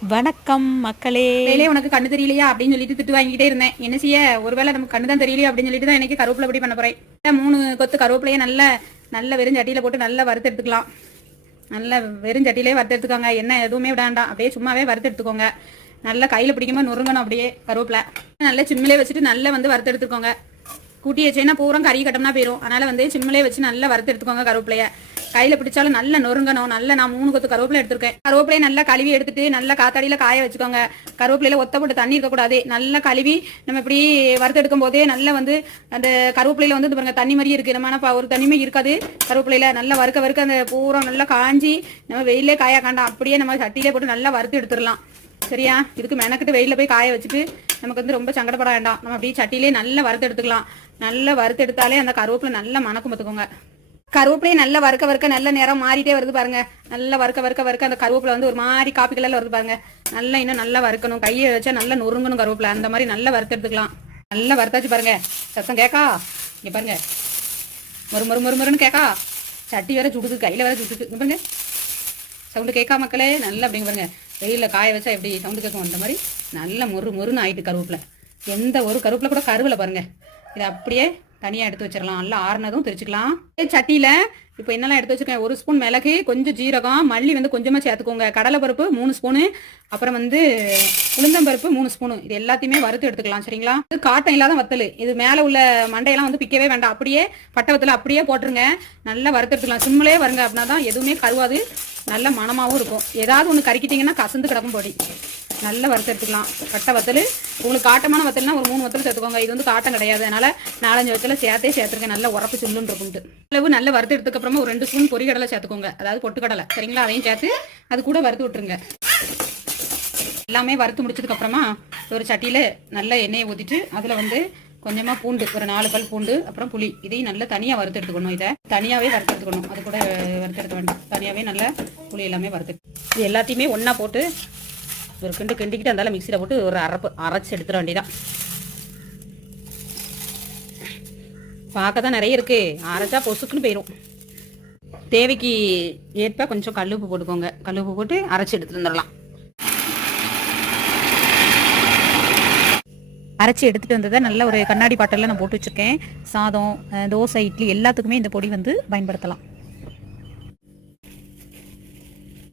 வணக்கம் மக்களே. வேலையே உனக்கு கண்ணு தெரியலையா? அப்படின்னு சொல்லிட்டு திட்டு வாங்கிட்டே இருந்தேன். என்ன செய்ய? ஒருவேளை நமக்கு கண்ணு தான் தெரியலையா அப்படின்னு சொல்லிட்டு தான் எனக்கு கருவேப்பிலை பொடி பண்ண போறேன். மூணு கொத்து கருவேப்பிலையே நல்ல நல்ல வெறும் சட்டியில போட்டு நல்லா வறுத்து எடுத்துக்கலாம். நல்ல வெறும் சட்டியிலே வறுத்து எடுத்துக்கோங்க. என்ன எதுவுமே விடாண்டாம் அப்படியே சும்மாவே வறுத்து எடுத்துக்கோங்க. நல்லா கையில பிடிக்கும்போது நொறுங்கணும் அப்படியே கருவேப்பிலை. நல்லா சிம்மிலே வச்சுட்டு நல்லா வந்து வறுத்து எடுத்துக்கோங்க. கூட்டி வச்சேன்னா பூரா கறி கட்டம்னா போயிடும் அதனால வந்து சிம்மிலே வச்சு நல்லா வறுத்து எடுத்துக்கோங்க கருவேப்பிலையை. கையில பிடிச்சாலும் நல்லா நொறுங்கணும். நல்லா நான் மூணு கொத்து கருவேப்பிலை எடுத்திருக்கேன். கருவேப்பிலையை நல்லா கழுவி எடுத்துட்டு நல்லா காத்தாடியில காய வச்சுக்கோங்க. கருவேப்பிலையில ஒத்த போட்டு தண்ணி இருக்கக்கூடாது. நல்லா கழுவி நம்ம இப்படி வறுத்தெடுக்கும் போதே நல்லா வந்து அந்த கருவேப்பிலையில வந்து பாருங்க தண்ணி மாதிரி இருக்கு. நம்ம ஒரு தண்ணியுமே இருக்காது கருவேப்பிலையில. நல்லா வறுக்க வறுக்க அந்த பூரா நல்லா காஞ்சி நம்ம வெயிலே காயா காண்டாம் அப்படியே நம்ம சட்டியிலே போட்டு நல்லா வறுத்து எடுத்துடலாம். சரியா? இதுக்கு மெனக்கிட்டு வெயில போய் காய வச்சுட்டு நமக்கு வந்து ரொம்ப சங்கடப்பட வேண்டாம். நம்ம அப்படியே சட்டியிலே நல்லா வறுத்து எடுத்துக்கலாம். நல்லா வறுத்து எடுத்தாலே அந்த கருவேப்பிலை நல்லா மணக்கும் பார்த்துக்கோங்க. கருவேப்பிலையை நல்லா வறுக்க வறுக்க நல்ல நேரம் மாறிட்டே வருது பாருங்க. நல்லா வறுக்க வறுக்க வறுக்க அந்த கருவேப்பிலை வந்து ஒரு மாதிரி காப்பி கலர்ல வருது பாருங்க. நல்லா இன்னும் நல்லா வறுக்கணும். கையை வச்சா நல்லா நொறுங்கணும் கருவேப்பிலை. அந்த மாதிரி நல்லா வறுத்து எடுத்துக்கலாம். நல்லா வறுத்தாச்சு பாருங்க. சத்தம் கேக்கா? இங்க பாருங்க. மறு மறு மறு மறுன்னு கேக்கா? சட்டி வேற சுடுது கையில வேற சுடுது பாருங்க. சவுண்டு கேட்கா மக்களே? நல்லா அப்படிங்க பாருங்க. வெயிலில் காய வச்சா எப்படி சவுண்டு கேட்கும்? அந்த மாதிரி. நல்ல மொறு மொறுன்னு ஆயிட்டு கருவேப்பிலை. எந்த ஒரு கருவேப்பில கூட கருவில் பாருங்க. இது அப்படியே தனியாக எடுத்து வச்சிடலாம் நல்லா ஆறுனதும் தெரிச்சுக்கலாம் சட்டியில் இப்போ என்னெல்லாம் எடுத்து வச்சிருக்கேன்? ஒரு ஸ்பூன் மிளகு கொஞ்சம் ஜீரகம் மல்லி வந்து கொஞ்சமாக சேர்த்துக்கோங்க. கடலை பருப்பு மூணு ஸ்பூனு அப்புறம் வந்து உளுந்தம்பருப்பு மூணு ஸ்பூனு. இது எல்லாத்தையுமே வறுத்து எடுத்துக்கலாம். சரிங்களா? இது காட்டம் இல்லாத வத்தல். இது மேலே உள்ள மண்டையெல்லாம் வந்து பிக்கவே வேண்டாம். அப்படியே பட்டை வத்தல் அப்படியே போட்டுருங்க. நல்லா வறுத்து எடுத்துக்கலாம். சிம்மிலே வருங்க அப்படின்னா தான் எதுவுமே கருவாது. நல்ல மனமாகவும் இருக்கும். ஏதாவது ஒன்று கறிக்கிட்டிங்கன்னா கசந்து கிடக்கும் பொடி. நல்லா வறுத்து எடுத்துக்கலாம். கட்டை வத்தல். உங்களுக்கு காட்டமான வத்தல்னா ஒரு மூணு வத்தல் சேர்த்துக்கோங்க. இது வந்து காட்டம் கிடையாது. அதனால நாலஞ்சு வத்தல சேர்த்தே சேர்த்துருக்கேன். நல்லா உரப்பு சொல்லுன்னு இருக்கும்ட்டு அளவு நல்லா வறுத்து எடுத்துக்கப்புறமா ஒரு ரெண்டு ஸ்பூன் பொரிகடலை சேர்த்துக்கோங்க. அதாவது பொட்டுக்கடலை. சரிங்களா? அதையும் சேர்த்து அது கூட வறுத்து விட்டுருங்க. எல்லாமே வறுத்து முடிச்சதுக்கப்புறமா ஒரு சட்டியில் நல்ல எண்ணெயை ஊற்றிட்டு அதில் வந்து கொஞ்சமாக பூண்டு ஒரு நாலு பல் பூண்டு அப்புறம் புளி. இதையும் நல்லா தனியாக வறுத்து எடுத்துக்கணும் இதை. தனியாகவே வறுத்து எடுத்துக்கணும். அது கூட வறுத்து எடுக்க வேண்டாம். தனியாகவே நல்லா புளி எல்லாமே வறுத்து இது எல்லாத்தையுமே ஒன்றா போட்டு ஒரு கிண்டு கிண்டிக்கிட்டு அந்தால மிக்சியில் போட்டு ஒரு அரைப்பு அரைச்சி எடுத்துட வேண்டியதான் பார்க்க தான் நிறைய இருக்கு. அரைச்சா பொசுக்குன்னு போயிடும் தேவைக்கு ஏற்ப கொஞ்சம் கல்லுப்பு போட்டுக்கோங்க. கல்லுப்பு போட்டு அரைச்சி எடுத்துட்டு வந்துடலாம். அரைச்சி எடுத்துட்டு வந்ததை நல்ல ஒரு கண்ணாடி பாட்டெல்லாம் நான் போட்டு வச்சுருக்கேன். சாதம் தோசை இட்லி எல்லாத்துக்குமே இந்த பொடி வந்து பயன்படுத்தலாம்.